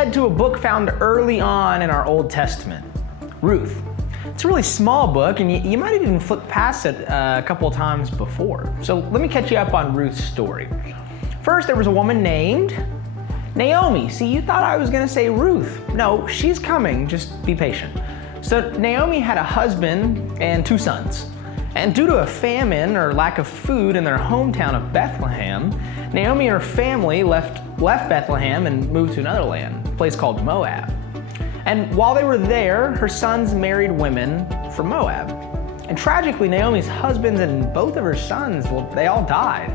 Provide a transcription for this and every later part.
head to a book found early on in our Old Testament, Ruth. It's a really small book, and you might have even flipped past it a couple of times before. So let me catch you up on Ruth's story. First, there was a woman named Naomi. See, you thought I was going to say Ruth. No, she's coming. Just be patient. So Naomi had a husband and 2 sons. And due to a famine or lack of food in their hometown of Bethlehem, Naomi and her family left Bethlehem and moved to another land, a place called Moab. And while they were there, her sons married women from Moab. And tragically, Naomi's husbands and both of her sons, well, they all died.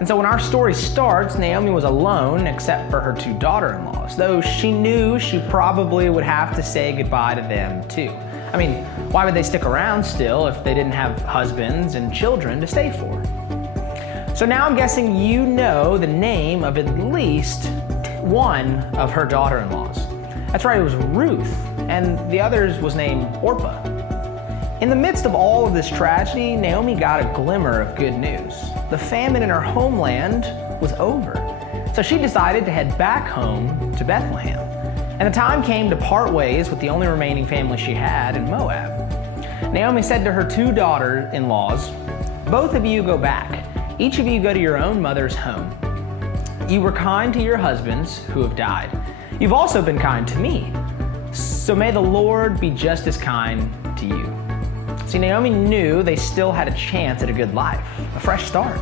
And so when our story starts, Naomi was alone except for her 2 daughter-in-laws, though she knew she probably would have to say goodbye to them too. I mean, why would they stick around still if they didn't have husbands and children to stay for? So now I'm guessing you know the name of at least one of her daughter-in-laws. That's right, it was Ruth, and the others was named Orpah. In the midst of all of this tragedy, Naomi got a glimmer of good news. The famine in her homeland was over, so she decided to head back home to Bethlehem. And the time came to part ways with the only remaining family she had in Moab. Naomi said to her 2 daughter-in-laws, "Both of you go back. Each of you go to your own mother's home. You were kind to your husbands who have died. You've also been kind to me. So may the Lord be just as kind to you." See, Naomi knew they still had a chance at a good life, a fresh start.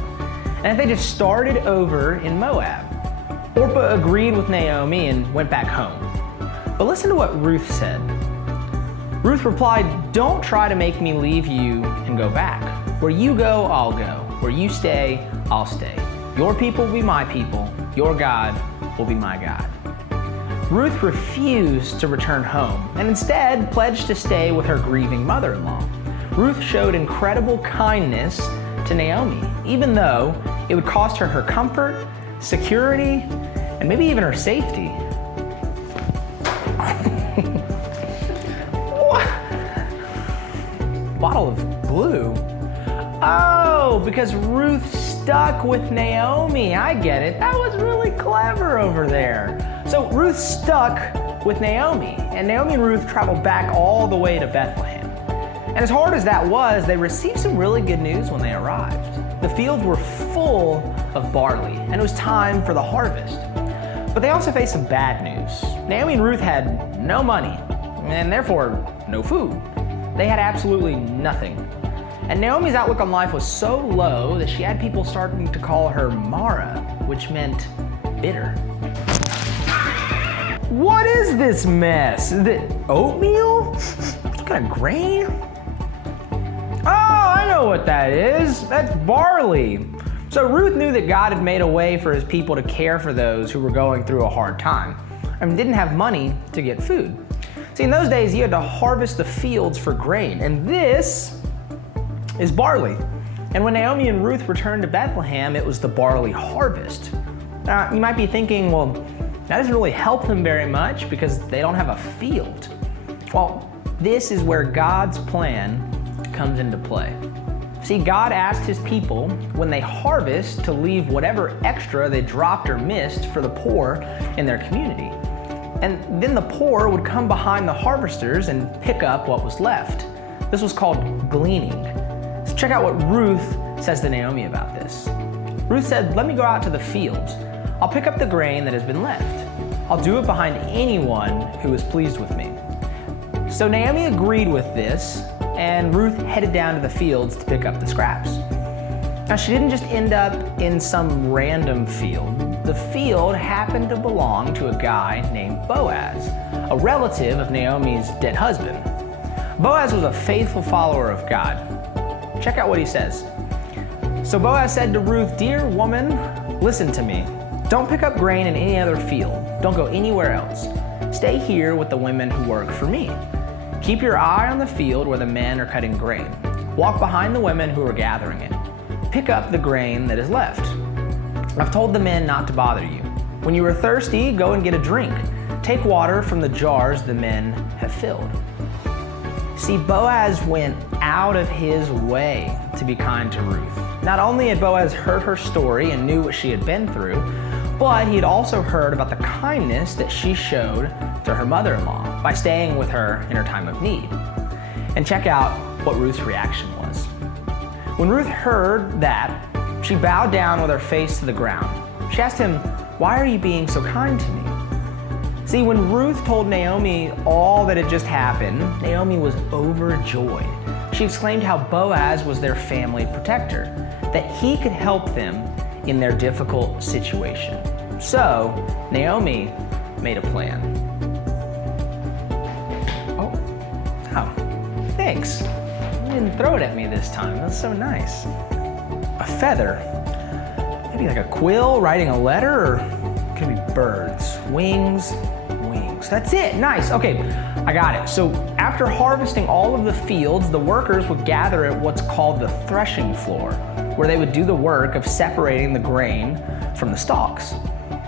And if they just started over in Moab. Orpah agreed with Naomi and went back home. But listen to what Ruth said. Ruth replied, "Don't try to make me leave you and go back. Where you go, I'll go. Where you stay, I'll stay. Your people will be my people. Your God will be my God." Ruth refused to return home and instead pledged to stay with her grieving mother-in-law. Ruth showed incredible kindness to Naomi, even though it would cost her her comfort, security, and maybe even her safety. What? Bottle of glue? Oh, because Ruth stuck with Naomi. I get it. That was really clever over there. So Ruth stuck with Naomi, and Naomi and Ruth traveled back all the way to Bethlehem. And as hard as that was, they received some really good news when they arrived. The fields were full of barley, and it was time for the harvest. But they also faced some bad news. Naomi and Ruth had no money, and therefore no food. They had absolutely nothing. And Naomi's outlook on life was so low that she had people starting to call her Mara, which meant bitter. What is this mess? Is it oatmeal? What kind of grain? Oh, I know what that is. That's barley. So Ruth knew that God had made a way for his people to care for those who were going through a hard time and didn't have money to get food. See, in those days, you had to harvest the fields for grain, and this is barley. And when Naomi and Ruth returned to Bethlehem, it was the barley harvest. Now, you might be thinking, well, that doesn't really help them very much because they don't have a field. Well, this is where God's plan comes into play. See, God asked his people when they harvest to leave whatever extra they dropped or missed for the poor in their community. And then the poor would come behind the harvesters and pick up what was left. This was called gleaning. So check out what Ruth says to Naomi about this. Ruth said, "Let me go out to the fields. I'll pick up the grain that has been left. I'll do it behind anyone who is pleased with me." So Naomi agreed with this, and Ruth headed down to the fields to pick up the scraps. Now, she didn't just end up in some random field. The field happened to belong to a guy named Boaz, a relative of Naomi's dead husband. Boaz was a faithful follower of God. Check out what he says. So Boaz said to Ruth, "Dear woman, listen to me. Don't pick up grain in any other field. Don't go anywhere else. Stay here with the women who work for me. Keep your eye on the field where the men are cutting grain. Walk behind the women who are gathering it. Pick up the grain that is left. I've told the men not to bother you. When you are thirsty, go and get a drink. Take water from the jars the men have filled." See, Boaz went out of his way to be kind to Ruth. Not only had Boaz heard her story and knew what she had been through, But he had also heard about the kindness that she showed to her mother-in-law by staying with her in her time of need. And check out what Ruth's reaction was. When Ruth heard that, she bowed down with her face to the ground. She asked him, "Why are you being so kind to me?" See, when Ruth told Naomi all that had just happened, Naomi was overjoyed. She exclaimed how Boaz was their family protector, that he could help them in their difficult situation. So, Naomi made a plan. Oh, thanks. You didn't throw it at me this time. That's so nice. A feather. Maybe like a quill writing a letter, or it could be birds. Wings. That's it. Nice. Okay, I got it. So after harvesting all of the fields, the workers would gather at what's called the threshing floor, where they would do the work of separating the grain from the stalks.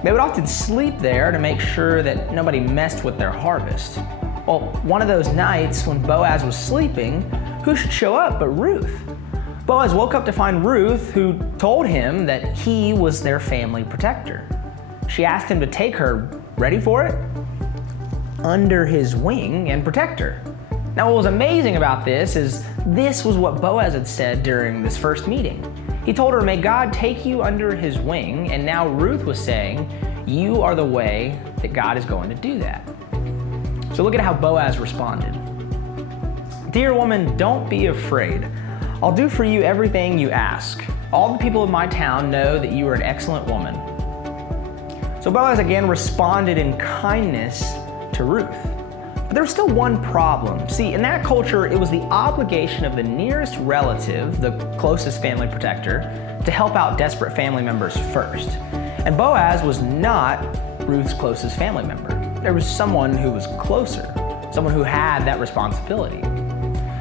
They would often sleep there to make sure that nobody messed with their harvest. Well, one of those nights when Boaz was sleeping, who should show up but Ruth? Boaz woke up to find Ruth, who told him that he was their family protector. She asked him to take her, ready for it, under his wing and protect her. Now, what was amazing about this is this was what Boaz had said during this first meeting. He told her, "May God take you under his wing," and now Ruth was saying, "You are the way that God is going to do that." So look at how Boaz responded. "Dear woman, don't be afraid. I'll do for you everything you ask. All the people of my town know that you are an excellent woman." So Boaz again responded in kindness to Ruth. But there was still one problem. See, in that culture, it was the obligation of the nearest relative, the closest family protector, to help out desperate family members first. And Boaz was not Ruth's closest family member. There was someone who was closer, someone who had that responsibility.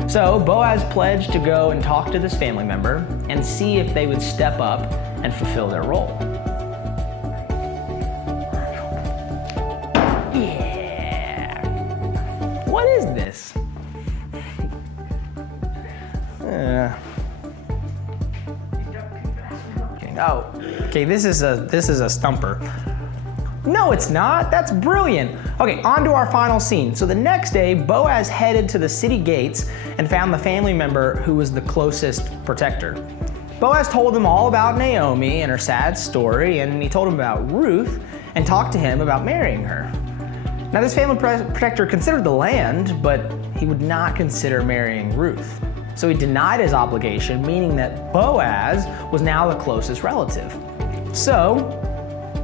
So Boaz pledged to go and talk to this family member and see if they would step up and fulfill their role. What is this? Oh, okay, this is a stumper. No, it's not. That's brilliant. Okay, on to our final scene. So the next day, Boaz headed to the city gates and found the family member who was the closest protector. Boaz told him all about Naomi and her sad story, and he told him about Ruth and talked to him about marrying her. Now, this family protector considered the land, but he would not consider marrying Ruth. So he denied his obligation, meaning that Boaz was now the closest relative. So,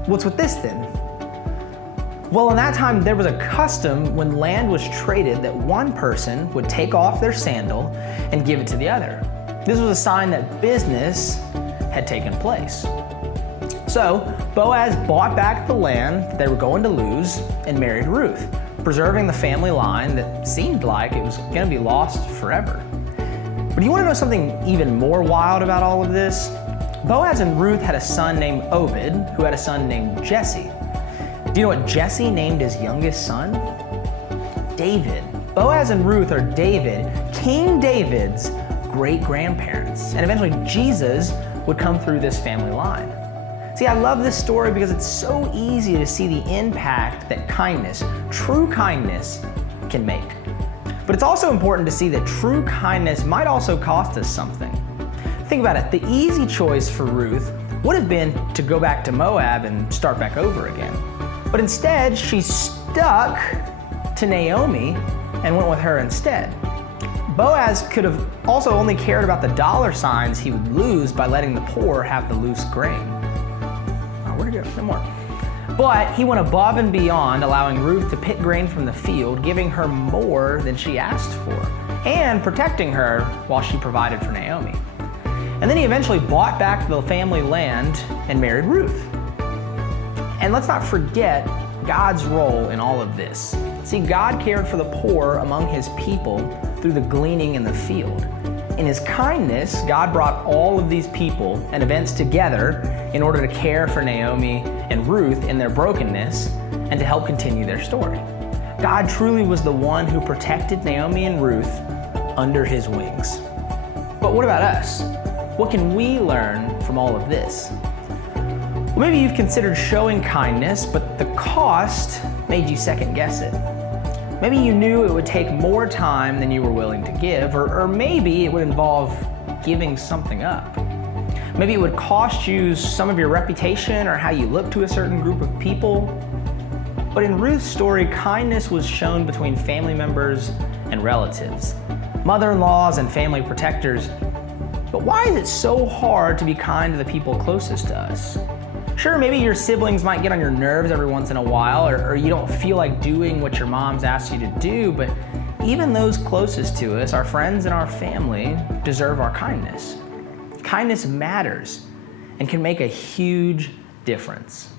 what's with this then? Well, in that time, there was a custom when land was traded that one person would take off their sandal and give it to the other. This was a sign that business had taken place. So Boaz bought back the land that they were going to lose and married Ruth, preserving the family line that seemed like it was going to be lost forever. But do you want to know something even more wild about all of this? Boaz and Ruth had a son named Obed, who had a son named Jesse. Do you know what Jesse named his youngest son? David. Boaz and Ruth are David, King David's great-grandparents, and eventually Jesus would come through this family line. See, I love this story because it's so easy to see the impact that kindness, true kindness, can make. But it's also important to see that true kindness might also cost us something. Think about it. The easy choice for Ruth would have been to go back to Moab and start back over again. But instead, she stuck to Naomi and went with her instead. Boaz could have also only cared about the dollar signs he would lose by letting the poor have the loose grain. Where'd it go? No more. But he went above and beyond, allowing Ruth to pick grain from the field, giving her more than she asked for, and protecting her while she provided for Naomi. And then he eventually bought back the family land and married Ruth. And let's not forget God's role in all of this. See, God cared for the poor among his people through the gleaning in the field. In his kindness, God brought all of these people and events together in order to care for Naomi and Ruth in their brokenness and to help continue their story. God truly was the one who protected Naomi and Ruth under his wings. But what about us? What can we learn from all of this? Well, maybe you've considered showing kindness, but the cost made you second guess it. Maybe you knew it would take more time than you were willing to give, or maybe it would involve giving something up. Maybe it would cost you some of your reputation or how you look to a certain group of people. But in Ruth's story, kindness was shown between family members and relatives, mother-in-laws and family protectors. But why is it so hard to be kind to the people closest to us? Sure, maybe your siblings might get on your nerves every once in a while, or you don't feel like doing what your mom's asked you to do, but even those closest to us, our friends and our family, deserve our kindness. Kindness matters and can make a huge difference.